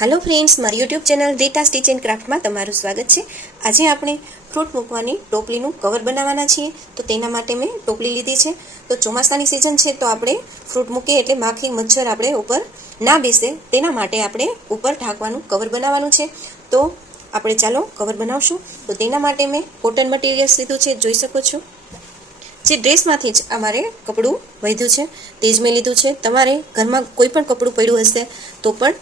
હાલો friends મારી YouTube channel data stitch and ક્રાફ્ટમાં તમારું સ્વાગત છે. આજે આપણે ફ્રૂટ મૂકવાની ટોપલીનું કવર બનાવવાના છીએ. તો તેના માટે મેં ટોપલી લીધી છે. તો ચોમાસાની સિઝન છે તો આપણે ફ્રૂટ મૂકીએ એટલે માખી, મચ્છર આપણે ઉપર ના બેસે. તેના માટે આપણે ઉપર ઢાંકવાનું કવર બનાવવાનું છે. તો આપણે ચાલો કવર બનાવશું. તો તેના માટે મેં કોટન મટીરિયલ્સ લીધું છે. જોઈ શકો છો. જે ડ્રેસમાંથી જ અમારે કપડું વધ્યું છે, તે જ મેં લીધું છે. તમારે ઘરમાં કોઈ પણ કપડું પડ્યું હશે, તો પણ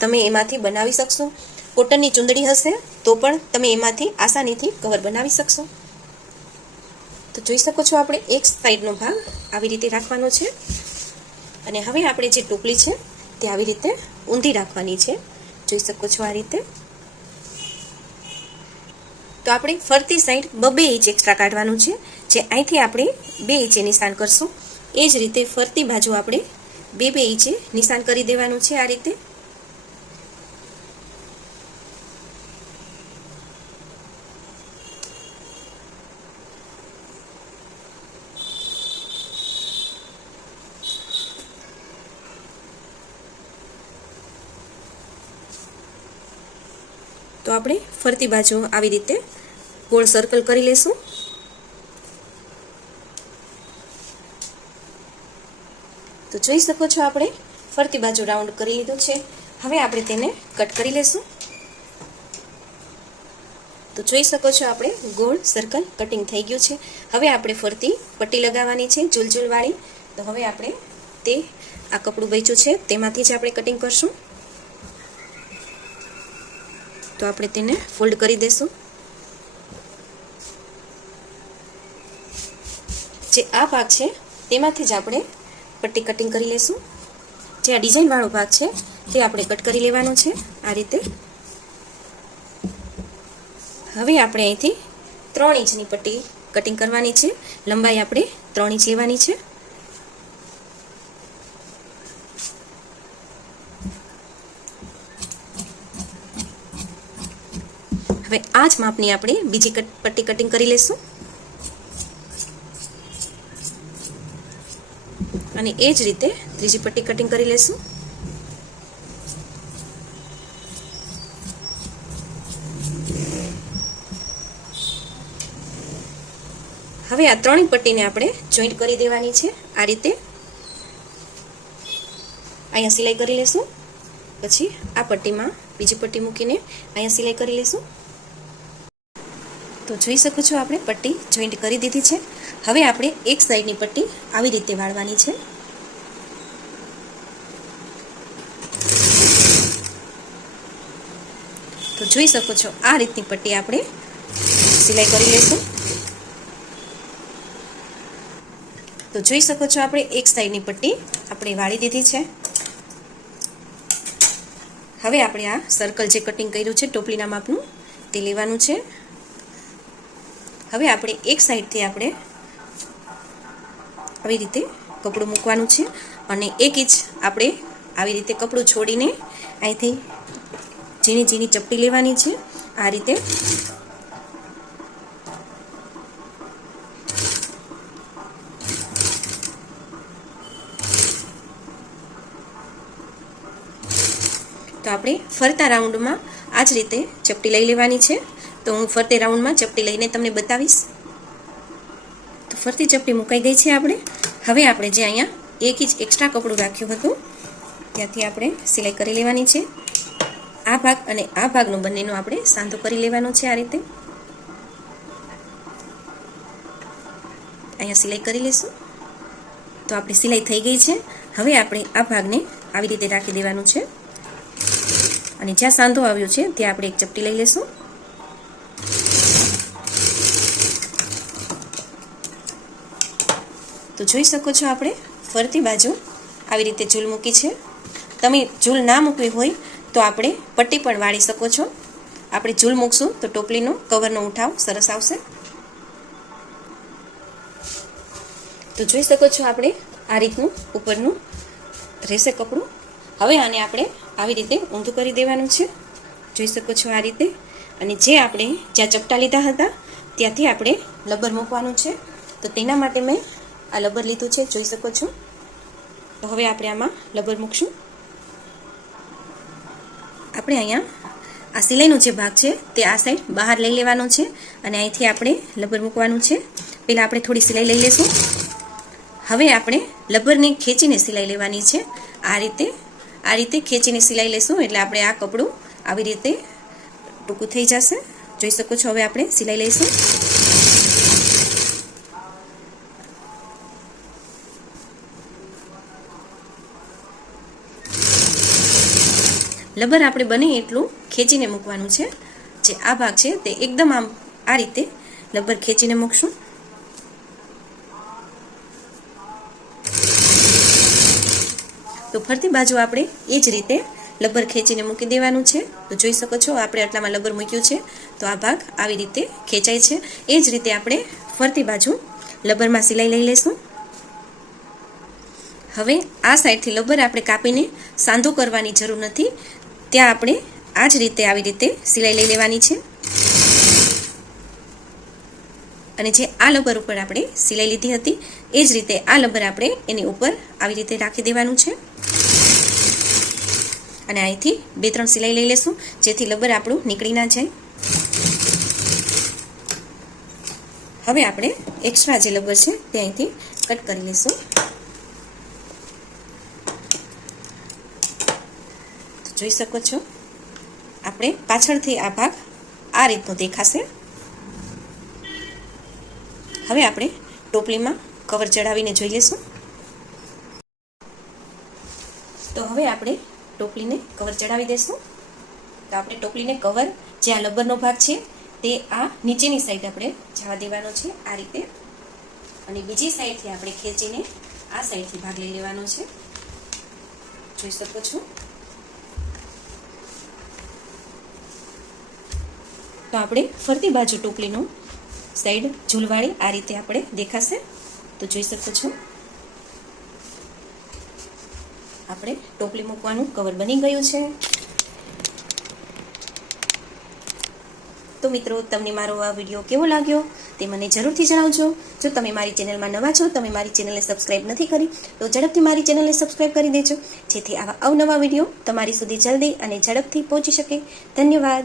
તમે એમાંથી બનાવી શકશો. કોટનની ચૂંદડી હશે, તો પણ તમે એમાંથી આસાનીથી કવર બનાવી શકશો. તો જોઈ શકો છો આપણે એક સાઈડનો ભાગ આવી રીતે રાખવાનો છે. અને હવે આપણે જે ટોપલી છે, તે આવી રીતે ઊંધી રાખવાની છે. જોઈ શકો છો આ રીતે. તો આપણે ફરતી સાઈડ બબે ઇંચ એક્સ્ટ્રા કાઢવાનું છે. જે અહીંથી આપણે બે ઇંચે નિશાન કરશું. એ જ રીતે ફરતી બાજુ આપણે બે બે ઇંચે નિશાન કરી દેવાનું છે આ રીતે. તો આપણે ફરતી બાજુ આવી રીતે ગોળ સર્કલ કરી લેશું. તો જોઈ શકો છો આપણે. ફરતી બાજુ રાઉન્ડ કરી લીધો છે. હવે આપણે તેને કટ કરી લેશું. તો જોઈ શકો છો આપણે ગોળ સર્કલ કટિંગ થઈ ગયું છે. હવે આપણે ફરતી પટ્ટી લગાવવાની છે ઝૂલઝૂલવાળી તો હવે આપણે તે આ કપડું બચ્યું છે, તેમાંથી જ આપણે કટિંગ કરશું. તો આપણે તેને ફોલ્ડ કરી દઈશું જે આ ભાગ છે, તેમાંથી જ આપણે પટ્ટી કટિંગ કરી લઈશું જે આ ડિઝાઇનવાળો ભાગ છે, તે આપણે કટ કરી લેવાનો છે આ રીતે. હવે આપણે અહીંથી ત્રણ ઇંચની પટ્ટી કટિંગ કરવાની છે. લંબાઈ આપણે ત્રણ ઇંચ લેવાની છે. હવે આ જ માપની આપણે બીજી પટ્ટી કટિંગ કરી લઈશું અને એ જ રીતે ત્રીજી પટ્ટી કટિંગ કરી લઈશું હવે આ ત્રણેય પટ્ટીને આપણે જોઈન્ટ કરી દેવાની છે. આ રીતે અહીંયા સિલાઈ કરી લેશું. પછી આ પટ્ટીમાં બીજી પટ્ટી મૂકીને અહીંયા સિલાઈ કરી લેશું. તો જોઈ શકો છો આપણે પટ્ટી જોઈન્ટ કરી દીધી છે. હવે આપણે એક સાઈડની પટ્ટી આવી રીતે વાળવાની છે. તો જોઈ શકો છો આ રીતની પટ્ટી આપણે સિલાઈ કરી લઈશું. તો જોઈ શકો છો આપણે એક સાઈડની પટ્ટી આપણે વાળી દીધી છે. હવે આપણે આ સર્કલ જે કટિંગ કર્યું છે ટોપલીના માપનું, તે લેવાનું છે. હવે આપણે એક સાઈડથી આપણે આવી રીતે કપડું મૂકવાનું છે અને એક ઇંચ આપણે આવી રીતે કપડું છોડીને અહીંથી ઝીણી ઝીણી ચપટી લેવાની છે. આ રીતે તો આપણે ફરતા રાઉન્ડમાં આ જ રીતે ચપટી લઈ લેવાની છે. તો હું ફરતે રાઉન્ડમાં ચપટી લઈને તમને બતાવીશ. તો ફરતી ચપટી મુકાઈ ગઈ છે આપણે. હવે આપણે જે અહીંયા એક ઇંચ એક્સ્ટ્રા કપડું રાખ્યું હતું, ત્યાંથી આપણે સિલાઈ કરી લેવાની છે. આ ભાગ અને આ ભાગનો બંનેનો આપણે સાંધો કરી લેવાનો છે આ રીતે. અહીંયા સિલાઈ કરી લઈશું તો આપણી સિલાઈ થઈ ગઈ છે. હવે આપણે આ ભાગને આવી રીતે રાખી દેવાનું છે. અને જ્યાં સાંધો આવ્યો છે, ત્યાં આપણે એક ચપટી લઈ લેશું. તો જોઈ શકો છો આપણે, ફરતી બાજુ આવી રીતે ઝૂલ મૂકી છે. તમે ઝૂલ ના મૂકવી હોય તો આપણે પટ્ટી પણ વાળી શકો છો. આપણે ઝૂલ મૂકશું તો ટોપલીનો કવરનો ઉઠાવ સરસ આવશે. તો જોઈ શકો છો આપણે આ રીતનું ઉપરનું રહેશે કપડું. હવે આને આપણે આવી રીતે ઊંધું કરી દેવાનું છે. જોઈ શકો છો આ રીતે. અને જે આપણે જ્યાં ચપટા લીધા હતા, ત્યાંથી આપણે લબર મૂકવાનું છે. તો તેના માટે મેં આ લબર લીધું છે, જોઈ શકો છો. તો હવે આપણે આમાં લબર મૂકશું. આપણે અહીંયા આ સિલાઈનો જે ભાગ છે, તે આ સાઈડ બહાર લઈ લેવાનો છે અને અહીંથી આપણે લબર મૂકવાનું છે. પહેલાં આપણે થોડી સિલાઈ લઈ લઈશું હવે આપણે લબરને ખેંચીને સિલાઈ લેવાની છે. આ રીતે આ રીતે ખેંચીને સિલાઈ લેશું એટલે આપણે આ કપડું આવી રીતે ટૂંકું થઈ જશે. જોઈ શકો છો, હવે આપણે સિલાઈ લઈશું. લબર આપણે બને એટલું ખેંચીને મૂકવાનું છે. જે આ ભાગ છે તે એકદમ આમ આ રીતે લબર ખેંચીને મૂકશું. તો ફરતી બાજુ આપણે એ જ રીતે લબર ખેંચીને મૂકી દેવાનું છે. તો જોઈ શકો છો આપણે આટલામાં લબર મૂક્યું છે. તો આ ભાગ આવી રીતે ખેંચાય છે. એ જ રીતે આપણે ફરતી બાજુ લબરમાં સિલાઈ લઈ લઈશું. હવે આ સાઈડથી લબર આપણે કાપીને સાંધો કરવાની જરૂર નથી. ત્યાં આપણે આ જ રીતે આવી રીતે સિલાઈ લઈ લેવાની છે. અને જે આ લબર ઉપર આપણે સિલાઈ લીધી હતી, એ જ રીતે આ લબર આપણે એની ઉપર આવી રીતે રાખી દેવાનું છે. અને અહીંથી બે ત્રણ સિલાઈ લઈ લેશું, જેથી લબર આપણું નીકળી ના જાય. હવે આપણે એક્સ્ટ્રા જે લબર છે તે અહીંથી કટ કરી લઈશું જોઈ શકો છો. આપણે પાછળથી આ ભાગ આ રીતનો દેખાશે. હવે આપણે ટોપલીમાં કવર ચડાવીને જોઈ લઈશું. તો હવે આપણે ટોપલીને કવર ચડાવી દઈશું. તો આપણે ટોપલીને કવર જે આ લબરનો ભાગ છે તે આ નીચેની સાઈડ આપણે જવા દેવાનો છે આ રીતે. અને બીજી સાઈડથી આપણે ખેંચીને આ સાઈડથી ભાગ લઈ લેવાનો છે. જોઈ શકો છો. તો આપણે ફરતી બાજુ ટોપલીનું સાઈડ ઝૂલવાળી આ રીતે આપણે દેખાશે. તો જોઈ શકો છો. આપણે ટોપલી મૂકવાનું કવર બની ગયું છે. તો મિત્રો, તમને મારો આ વીડિયો કેવો લાગ્યો તે મને જરૂરથી જણાવજો. જો તમે મારી ચેનલમાં નવા છો, તમે મારી ચેનલને સબસ્ક્રાઇબ નથી કરી, તો ઝડપથી મારી ચેનલને સબસ્ક્રાઇબ કરી દેજો. જેથી આવા અવનવા વીડિયો તમારી સુધી જલ્દી અને ઝડપથી પહોંચી શકે. ધન્યવાદ.